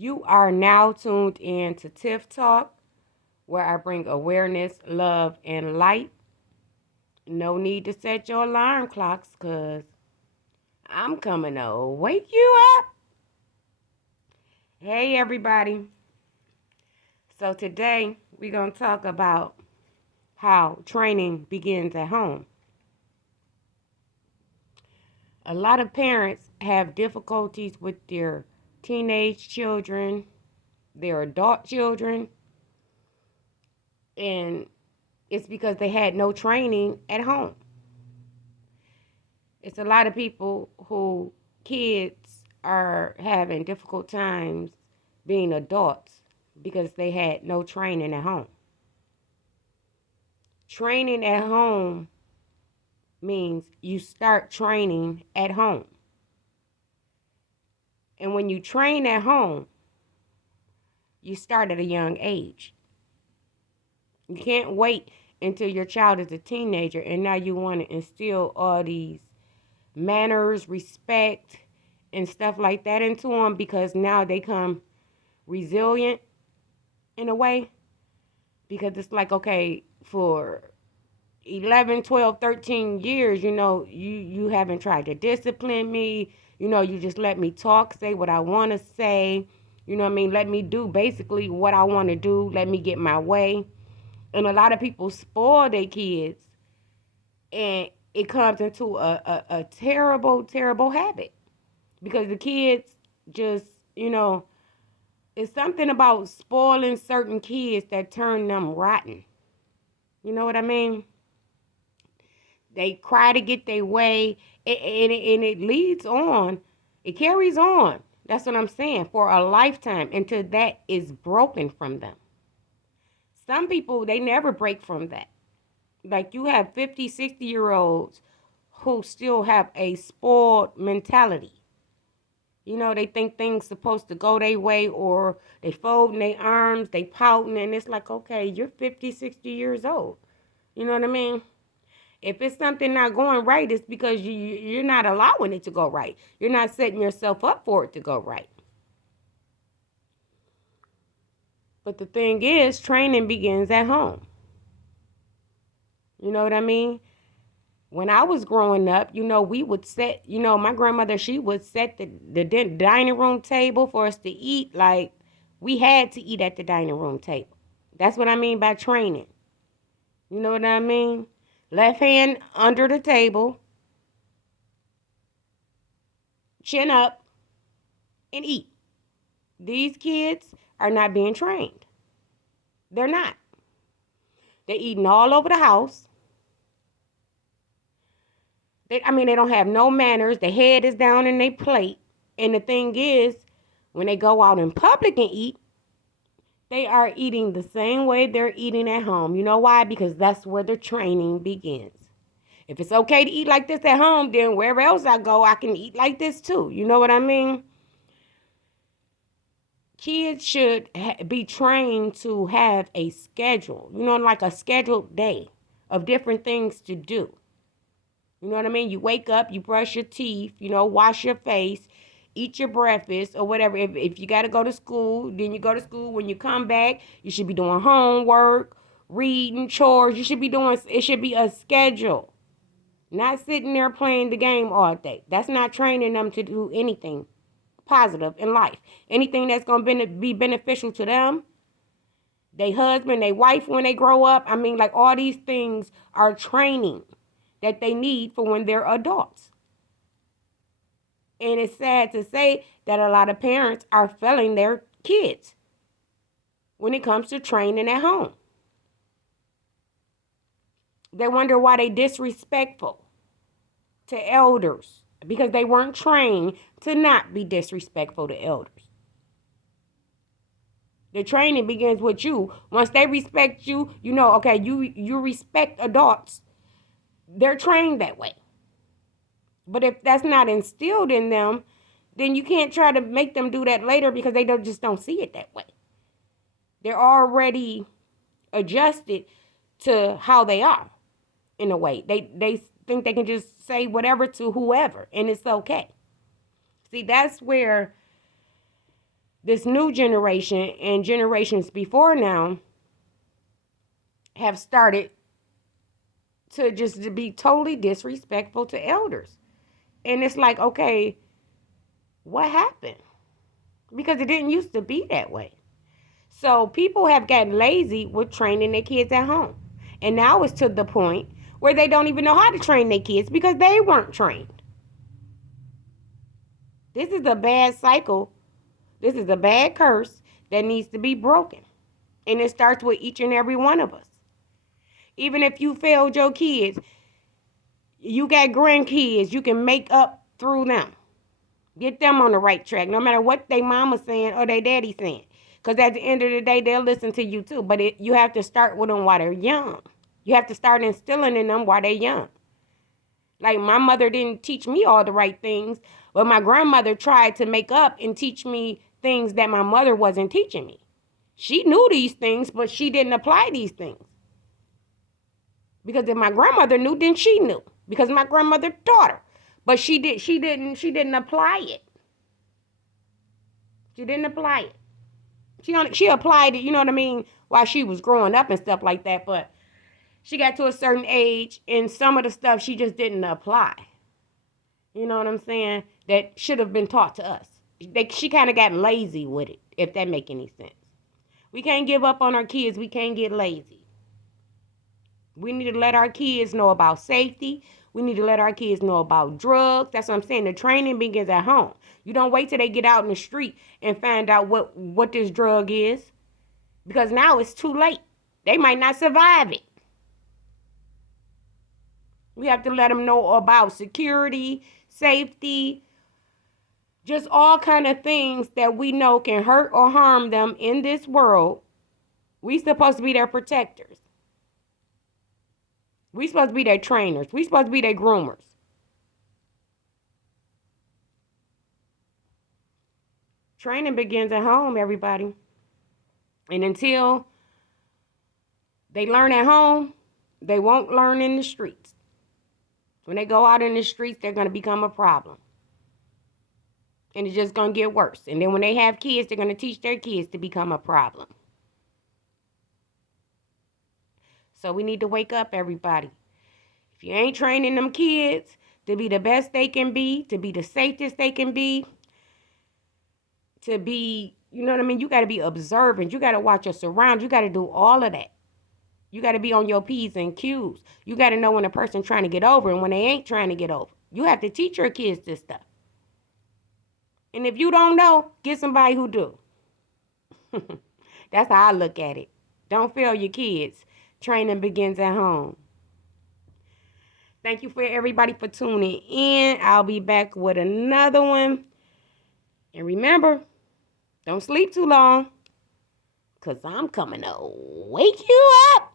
You are now tuned in to Tiff Talk, where I bring awareness, love, and light. No need to set your alarm clocks, because I'm coming to wake you up. Hey, everybody. So, today we're going to talk about how training begins at home. A lot of parents have difficulties with their teenage children, their adult children, and it's because they had no training at home. It's a lot of people who kids are having difficult times being adults because they had no training at home. Training at home means you start training at home. And when you train at home, you start at a young age. You can't wait until your child is a teenager and now you want to instill all these manners, respect, and stuff like that into them because now they come resilient in a way. Because it's like, okay, for 11, 12, 13 years, you haven't tried to discipline me. You just let me talk, say what I want to say. You know what I mean? Let me do basically what I want to do. Let me get my way. And a lot of people spoil their kids, and it comes into a terrible, terrible habit because the kids just, it's something about spoiling certain kids that turn them rotten. You know what I mean? They cry to get their way, and it leads on. It carries on. That's what I'm saying, for a lifetime until that is broken from them. Some people, they never break from that. Like you have 50, 60-year-olds who still have a spoiled mentality. They think things supposed to go their way, or they folding their arms, they pouting, and it's like, okay, you're 50, 60 years old. You know what I mean? If it's something not going right, it's because you're not allowing it to go right. You're not setting yourself up for it to go right. But the thing is, training begins at home. You know what I mean? When I was growing up, we would set, my grandmother, she would set the dining room table for us to eat. Like, we had to eat at the dining room table. That's what I mean by training. You know what I mean? Left hand under the table, chin up, and eat. These kids are not being trained. They're not. They're eating all over the house. They don't have no manners. The head is down in their plate. And the thing is, when they go out in public and eat, they are eating the same way they're eating at home. You know why? Because that's where the training begins. If it's okay to eat like this at home, then wherever else I go, I can eat like this too. You know what I mean? Kids should be trained to have a schedule, like a scheduled day of different things to do. You know what I mean? You wake up, you brush your teeth, wash your face, eat your breakfast or whatever. If you got to go to school, then you go to school. When you come back, you should be doing homework, reading, chores. It should be a schedule. Not sitting there playing the game all day. That's not training them to do anything positive in life. Anything that's going to be beneficial to them, their husband, their wife when they grow up. Like all these things are training that they need for when they're adults. And it's sad to say that a lot of parents are failing their kids when it comes to training at home. They wonder why they disrespectful to elders because they weren't trained to not be disrespectful to elders. The training begins with you. Once they respect you, okay, you respect adults. They're trained that way. But if that's not instilled in them, then you can't try to make them do that later because they just don't see it that way. They're already adjusted to how they are in a way. They think they can just say whatever to whoever and it's okay. See, that's where this new generation and generations before now have started to just to be totally disrespectful to elders. And it's like, okay, what happened? Because it didn't used to be that way. So people have gotten lazy with training their kids at home. And now it's to the point where they don't even know how to train their kids because they weren't trained. This is a bad cycle. This is a bad curse that needs to be broken. And it starts with each and every one of us. Even if you failed your kids, you got grandkids, you can make up through them. Get them on the right track, no matter what they mama's saying or they daddy saying. Because at the end of the day, they'll listen to you too. But you have to start with them while they're young. You have to start instilling in them while they're young. Like, my mother didn't teach me all the right things, but my grandmother tried to make up and teach me things that my mother wasn't teaching me. She knew these things, but she didn't apply these things. Because if my grandmother knew, then she knew. Because my grandmother taught her. But she didn't apply it. She didn't apply it. She applied it, you know what I mean, while she was growing up and stuff like that, but she got to a certain age and some of the stuff she just didn't apply. You know what I'm saying? That should have been taught to us. She kind of got lazy with it, if that make any sense. We can't give up on our kids. We can't get lazy. We need to let our kids know about safety. We need to let our kids know about drugs. That's what I'm saying. The training begins at home. You don't wait till they get out in the street and find out what this drug is. Because now it's too late. They might not survive it. We have to let them know about security, safety, just all kind of things that we know can hurt or harm them in this world. We supposed to be their protectors. We supposed to be their trainers. We supposed to be their groomers. Training begins at home, everybody. And until they learn at home, they won't learn in the streets. When they go out in the streets, they're going to become a problem. And it's just going to get worse. And then when they have kids, they're going to teach their kids to become a problem. So we need to wake up, everybody. If you ain't training them kids to be the best they can be, to be the safest they can be, to be, you know what I mean? You got to be observant. You got to watch your surroundings. You got to do all of that. You got to be on your P's and Q's. You got to know when a person's trying to get over and when they ain't trying to get over. You have to teach your kids this stuff. And if you don't know, get somebody who do. That's how I look at it. Don't fail your kids. Training begins at home. Thank you for everybody for tuning in. I'll be back with another one. And remember, don't sleep too long, because I'm coming to wake you up.